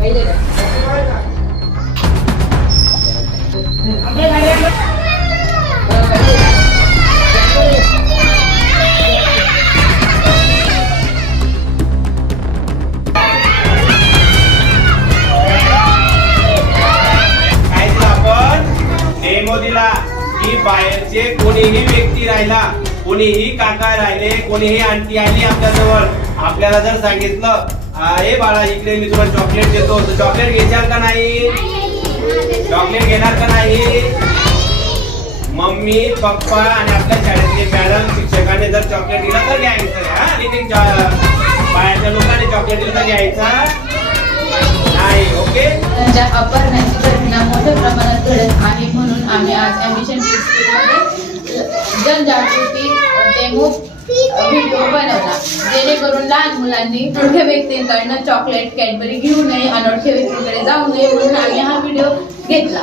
दिला की बाहेरचे कोणीही व्यक्ती राहिला, कोणीही काका राहिले, कोणीही आंटी आली आपल्या जवळ, आपल्याला जर सांगितलं हे बाळा इकडे मी तुला चॉकलेट देतो, तर चॉकलेट घेणार का नाही? चॉकलेट घेणार का नाही? मम्मी पप्पा आणि आपल्या शाळेतले मॅडम शिक्षकाने जर चॉकलेट दिलं तर घ्यायचं, बाहेरच्या लोकांनी चॉकलेट दिलं तर घ्यायचं नाही. ओके. अपहरणाची घटना मोठ्या प्रमाणात घडत आहे, म्हणून आम्ही आज ॲम्बिशन मध्ये जनजागृती डेमो व्हिडिओ बनवला, जेणेकरून लहान मुलांनी मोठ्या व्यक्तींकडनं चॉकलेट कॅडबरी घेऊ नये, अनोळखी व्यक्तींकडे जाऊ नये, म्हणून आम्ही हा व्हिडिओ घेतला.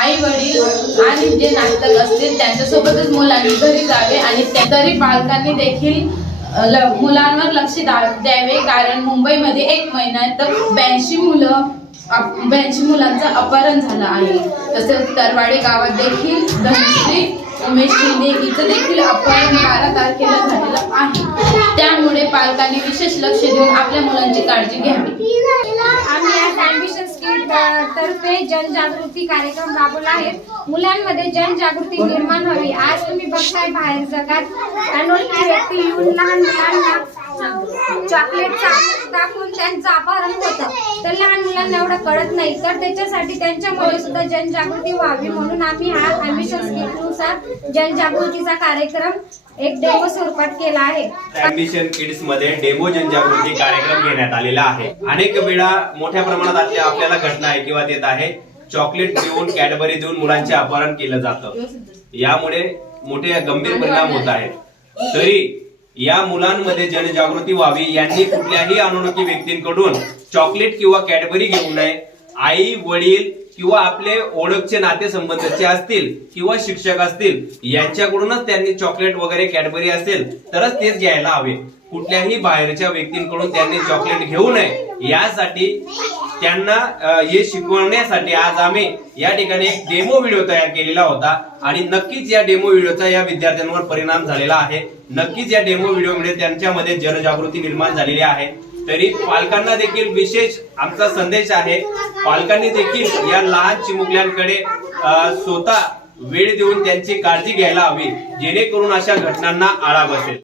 आई वडील आणि जे नागरिक असतील त्यांच्यासोबतच मुलांनी घरी जावे आणि तरी पालकांनी देखील मुलांवर लक्ष द्यावे, कारण मुंबईमध्ये 1 महिन्यात 82 मुलांचं अपहरण झालं आहे. तसेच तरवाडी गावात देखील धनश्री उमेश शिंदे हिचं देखील अपहरण 12 तारखेला झालेलं आहे. त्यामुळे पालकांनी विशेष लक्ष देऊन आपल्या मुलांची काळजी घ्यावी. आम्ही आज ॲम्बिशन किड्स तर्फे जनजागृती कार्यक्रम राबवला आहे. मुलांमध्ये जनजागृती निर्माण व्हावी. आज तुम्ही बघताय बाहेर जगात अनोळखी व्यक्ती येऊन लहान मुलांना चॉकलेट दाखवून त्यांचं अपहरण होतं, तर लहान मुलांना एवढं कळत नाही, तर त्याच्यासाठी त्यांच्यामध्ये सुद्धा जनजागृती व्हावी म्हणून आम्ही हा ॲम्बिशन किड्सनुसार जनजागृतीचा कार्यक्रम एक डेमो स्वरूपात केला आहे. ॲम्बिशन किड्स मध्ये डेमो जनजागृती कार्यक्रम घेण्यात आलेला आहे. अनेक वेळा मोठ्या प्रमाणात आपल्याला घटना ऐकिवात येत आहे, चॉकलेट देऊन कॅडबरी देऊन मुलांचे अपहरण केलं जातं. यामुळे मोठे गंभीर परिणाम होत आहेत. तरी या मुलांमध्ये जनजागृती व्हावी, यांनी कुठल्याही अनोळखी व्यक्तींकडून चॉकलेट किंवा कॅडबरी घेऊ नये. आई वडील किंवा आपले ओळखचे नातेसंबंधचे असतील किंवा शिक्षक असतील यांच्याकडूनच त्यांनी चॉकलेट वगैरे कॅडबरी असेल तरच तेच घ्यायला हवे. कुठल्याही बाहेरच्या व्यक्तींकडून त्यांनी चॉकलेट घेऊ नये, यासाठी त्यांना हे शिकवण्यासाठी आज आम्ही या ठिकाणी एक डेमो व्हिडिओ तयार केलेला होता आणि नक्कीच या डेमो व्हिडिओचा या विद्यार्थ्यांवर परिणाम झालेला आहे. नक्कीच या डेमो व्हिडिओमुळे त्यांच्यामध्ये जनजागृती निर्माण झालेली आहे. तरी पालकांना देखील विशेष आमचा संदेश आहे, पालकांनी देखील या लहान चिमुकल्यांकडे स्वतः वेळ देऊन त्यांची काळजी घ्यायला हवी, जेणेकरून अशा घटनांना आळा बसेल.